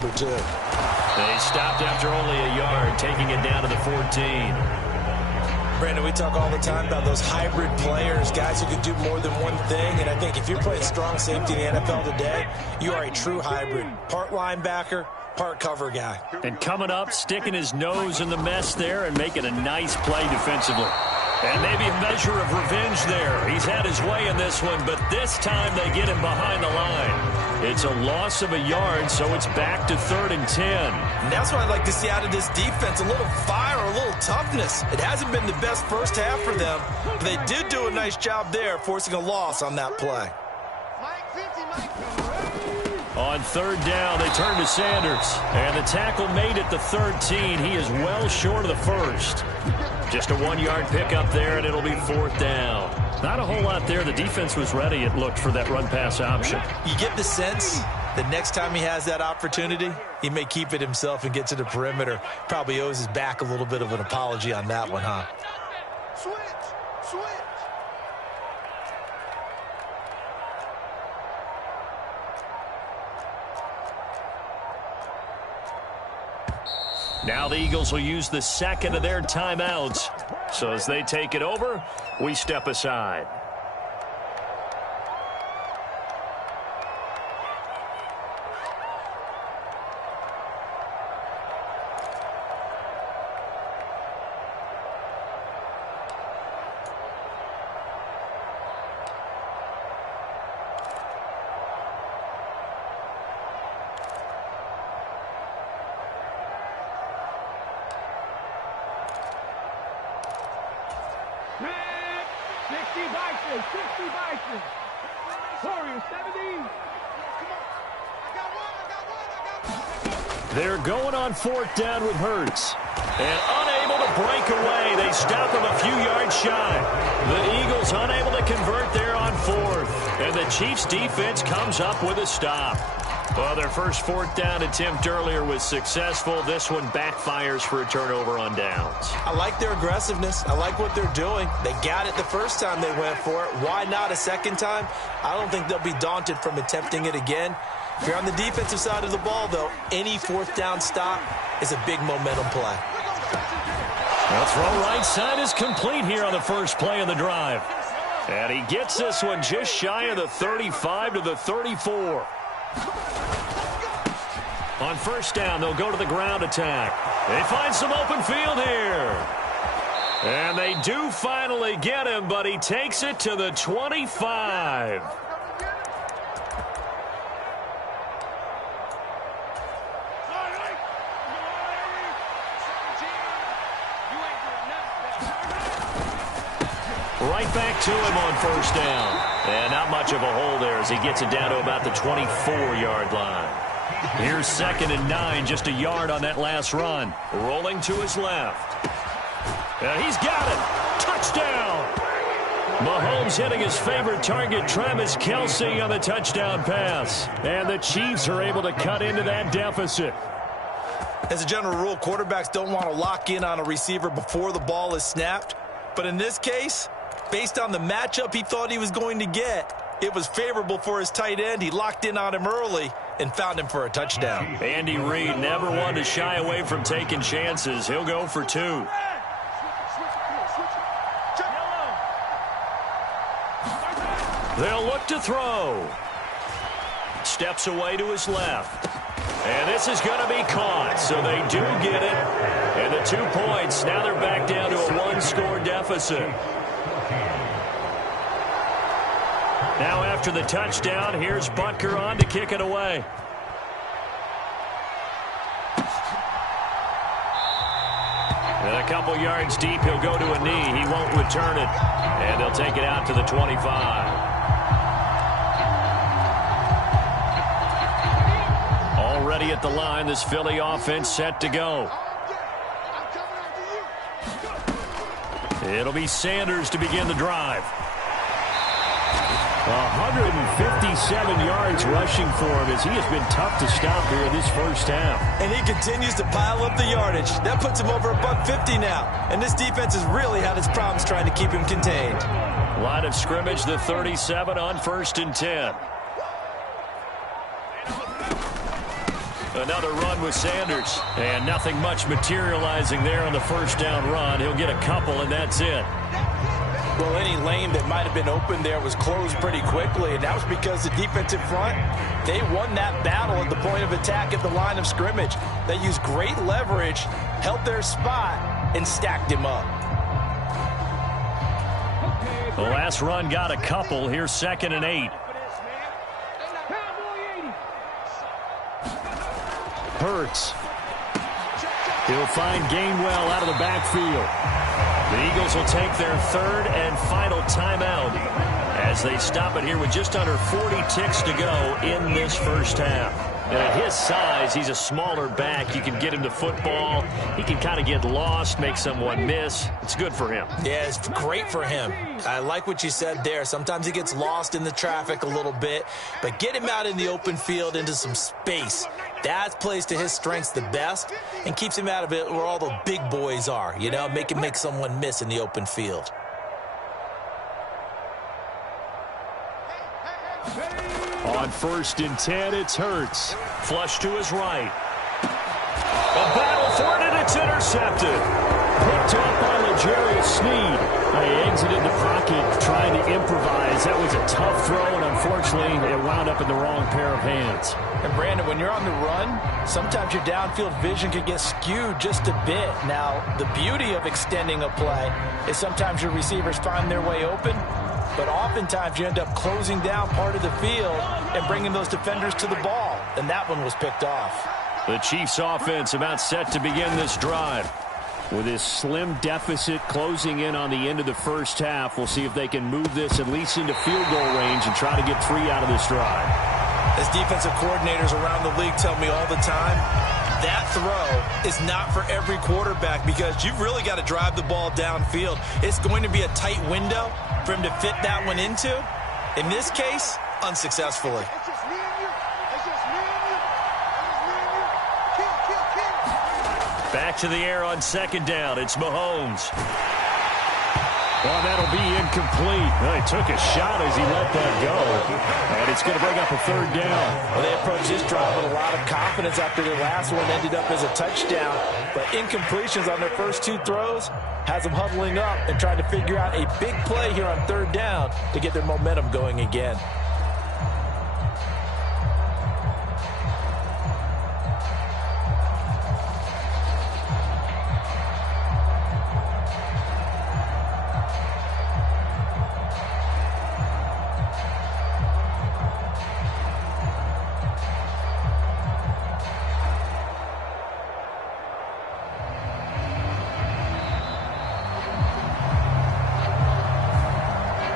Two. They stopped after only a yard, taking it down to the 14. Brandon, we talk all the time about those hybrid players, guys who can do more than one thing, and I think if you're playing strong safety in the NFL today, you are a true hybrid. Part linebacker, part cover guy. And coming up, sticking his nose in the mess there and making a nice play defensively. And maybe a measure of revenge there. He's had his way in this one, but this time they get him behind the line. It's a loss of a yard, so it's back to 3rd and 10. And that's what I'd like to see out of this defense, a little fire, a little toughness. It hasn't been the best first half for them, but they did do a nice job there, forcing a loss on that play. On 3rd down, they turn to Sanders. And the tackle made at the 13. He is well short of the first. Just a 1-yard pickup there, and it'll be 4th down. Not a whole lot there. The defense was ready, it looked, for that run-pass option. You get the sense that next time he has that opportunity, he may keep it himself and get to the perimeter. Probably owes his back a little bit of an apology on that one, huh? Switch. Now the Eagles will use the second of their timeouts. So as they take it over, we step aside. They're going on 4th down with Hurts. And unable to break away. They stop him a few yards shy. The Eagles unable to convert there on 4th. And the Chiefs defense comes up with a stop. Well, their first 4th down attempt earlier was successful. This one backfires for a turnover on downs. I like their aggressiveness. I like what they're doing. They got it the first time they went for it. Why not a second time? I don't think they'll be daunted from attempting it again. If you're on the defensive side of the ball, though, any 4th down stop is a big momentum play. The throw right side is complete here on the first play of the drive. And he gets this one just shy of the 35 to the 34. On 1st down, they'll go to the ground attack. They find some open field here. And they do finally get him, but he takes it to the 25. Right back to him on 1st down. And not much of a hole there as he gets it down to about the 24-yard line. Here's 2nd and 9, just a yard on that last run. Rolling to his left. He's got it. Touchdown. Mahomes hitting his favorite target, Travis Kelce, on the touchdown pass. And the Chiefs are able to cut into that deficit. As a general rule, quarterbacks don't want to lock in on a receiver before the ball is snapped. But in this case, based on the matchup he thought he was going to get, it was favorable for his tight end. He locked in on him early and found him for a touchdown. Andy Reid never one to shy away from taking chances. He'll go for 2. They'll look to throw. Steps away to his left. And this is going to be caught, so they do get it. And the 2 points, now they're back down to a 1-score deficit. Now after the touchdown, here's Butker on to kick it away. And a couple yards deep, he'll go to a knee. He won't return it. And they'll take it out to the 25. Already at the line, this Philly offense set to go. It'll be Sanders to begin the drive. 157 yards rushing for him as he has been tough to stop here in this first half. And he continues to pile up the yardage. That puts him over $150 now. And this defense has really had its problems trying to keep him contained. Line of scrimmage, the 37 on 1st and 10. Another run with Sanders. And nothing much materializing there on the first down run. He'll get a couple, and that's it. Well, any lane that might have been open there was closed pretty quickly, and that was because the defensive front, they won that battle at the point of attack at the line of scrimmage. They used great leverage, held their spot, and stacked him up. The last run got a couple. Here's 2nd and 8. Hurts. He'll find Gainwell out of the backfield. The Eagles will take their 3rd and final timeout as they stop it here with just under 40 ticks to go in this first half. And at his size, he's a smaller back. You can get him to football. He can kind of get lost, make someone miss. It's good for him. Yeah, it's great for him. I like what you said there. Sometimes he gets lost in the traffic a little bit, but get him out in the open field into some space. That plays to his strengths the best and keeps him out of it where all the big boys are, you know, make him make someone miss in the open field. On 1st and 10, it's Hurts. Flush to his right. A battle for it, and it's intercepted. Picked up by L'Jarius Sneed. He exited the pocket trying to improvise. That was a tough throw, and unfortunately, it wound up in the wrong pair of hands. And Brandon, when you're on the run, sometimes your downfield vision can get skewed just a bit. Now, the beauty of extending a play is sometimes your receivers find their way open, but oftentimes you end up closing down part of the field and bringing those defenders to the ball, and that one was picked off. The Chiefs offense about set to begin this drive. With this slim deficit closing in on the end of the first half, we'll see if they can move this at least into field goal range and try to get 3 out of this drive. As defensive coordinators around the league tell me all the time, that throw is not for every quarterback because you've really got to drive the ball downfield. It's going to be a tight window for him to fit that one into. In this case, unsuccessfully. Back to the air on 2nd down. It's Mahomes. Well, that'll be incomplete. Well, he took a shot as he let that go. And it's going to bring up a 3rd down. Well, they approached this drive with a lot of confidence after their last one ended up as a touchdown. But incompletions on their first 2 throws has them huddling up and trying to figure out a big play here on 3rd down to get their momentum going again.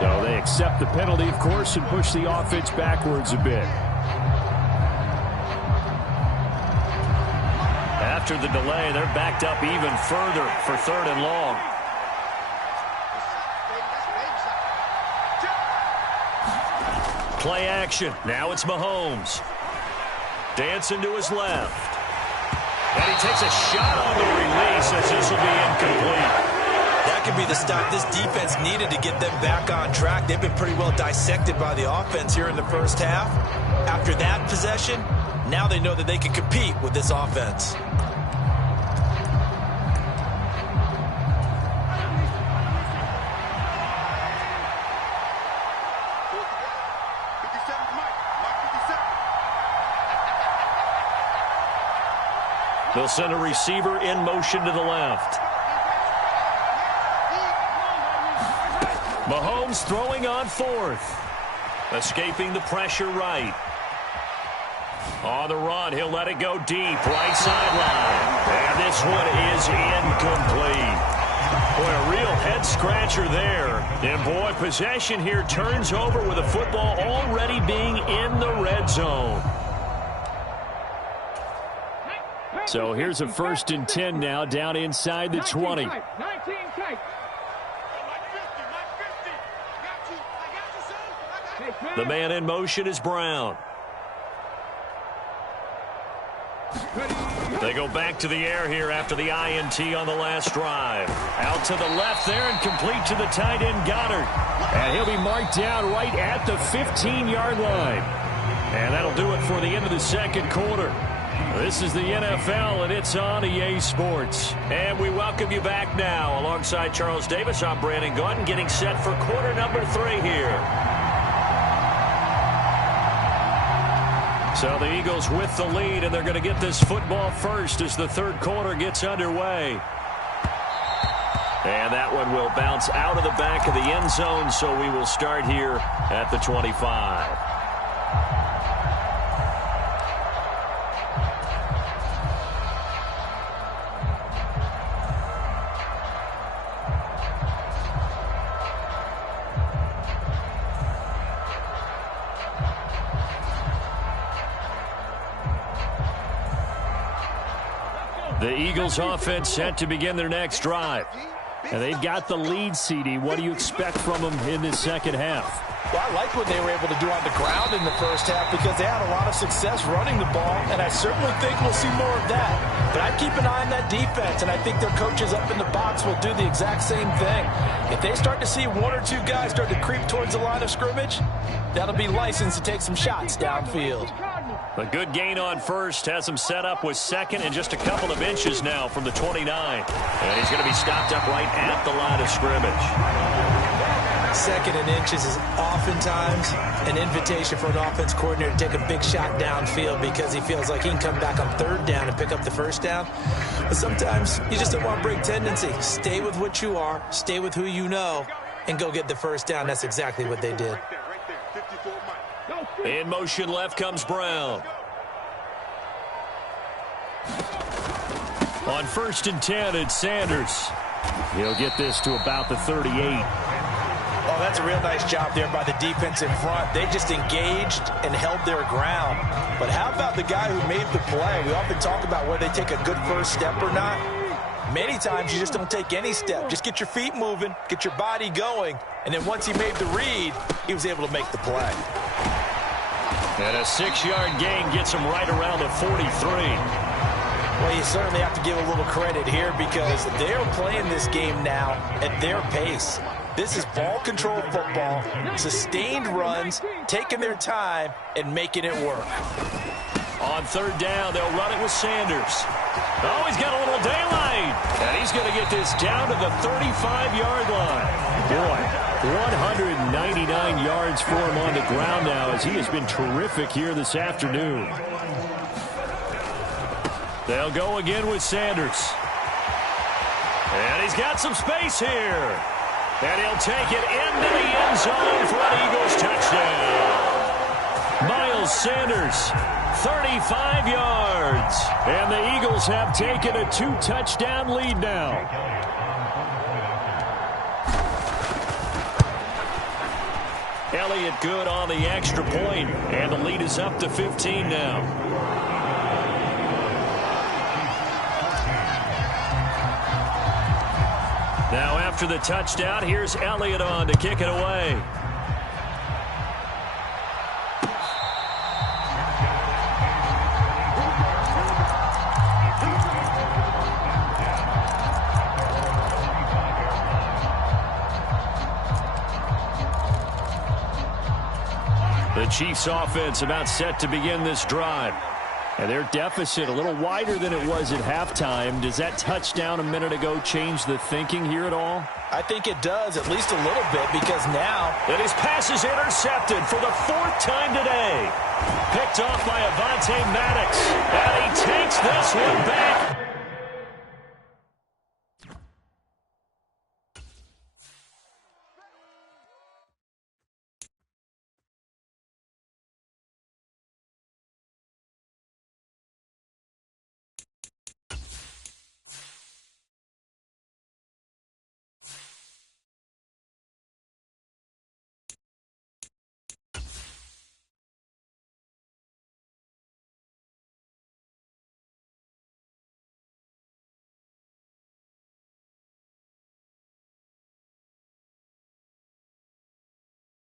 So they accept the penalty, of course, and push the offense backwards a bit. After the delay, they're backed up even further for 3rd and long. Play action. Now it's Mahomes. Dancing to his left. And he takes a shot on the release as this will be incomplete. That could be the stop this defense needed to get them back on track. They've been pretty well dissected by the offense here in the first half. After that possession, now they know that they can compete with this offense. They'll send a receiver in motion to the left. Mahomes throwing on 4th. Escaping the pressure right. On the run, he'll let it go deep. Right sideline. And this one is incomplete. Boy, a real head-scratcher there. And, boy, possession here turns over with the football already being in the red zone. So here's a 1st and 10 now down inside the 20. The man in motion is Brown. They go back to the air here after the INT on the last drive. Out to the left there and complete to the tight end Goddard. And he'll be marked down right at the 15-yard line. And that'll do it for the end of the 2nd quarter. This is the NFL, and it's on EA Sports. And we welcome you back now. Alongside Charles Davis, I'm Brandon Gaudin, getting set for quarter number 3 here. So the Eagles with the lead, and they're going to get this football first as the third quarter gets underway. And that one will bounce out of the back of the end zone, so we will start here at the 25. The Eagles offense set to begin their next drive. And they've got the lead, CD. What do you expect from them in this second half? Well, I like what they were able to do on the ground in the first half because they had a lot of success running the ball, and I certainly think we'll see more of that. But I'd keep an eye on that defense, and I think their coaches up in the box will do the exact same thing. If they start to see one or two guys start to creep towards the line of scrimmage, that'll be licensed to take some shots downfield. A good gain on first has him set up with second and just a couple of inches now from the 29. And he's going to be stopped up right at the line of scrimmage. Second and inches is oftentimes an invitation for an offense coordinator to take a big shot downfield because he feels like he can come back on third down and pick up the first down. But sometimes you just don't want to break tendency. Stay with what you are, stay with who you know, and go get the first down. That's exactly what they did. In motion left comes Brown. On 1st and 10, it's Sanders. He'll get this to about the 38. Oh, that's a real nice job there by the defense in front. They just engaged and held their ground. But how about the guy who made the play? We often talk about whether they take a good first step or not. Many times you just don't take any step. Just get your feet moving, get your body going, and then once he made the read, he was able to make the play. And a 6-yard gain gets him right around the 43. Well, you certainly have to give a little credit here because they're playing this game now at their pace. This is ball control football, sustained runs, taking their time, and making it work. On 3rd down, they'll run it with Sanders. Oh, he's got a little daylight. And he's going to get this down to the 35-yard line. Boy, 199 yards for him on the ground now as he has been terrific here this afternoon. They'll go again with Sanders. And he's got some space here. And he'll take it into the end zone for an Eagles touchdown. Miles Sanders, 35 yards. And the Eagles have taken a 2-touchdown lead now. Elliott good on the extra point, and the lead is up to 15 now. Now after the touchdown, here's Elliott on to kick it away. The Chiefs offense about set to begin this drive. And their deficit a little wider than it was at halftime. Does that touchdown a minute ago change the thinking here at all? I think it does, at least a little bit, because now... And his pass is intercepted for the 4th time today. Picked off by Avonte Maddox. And he takes this one back.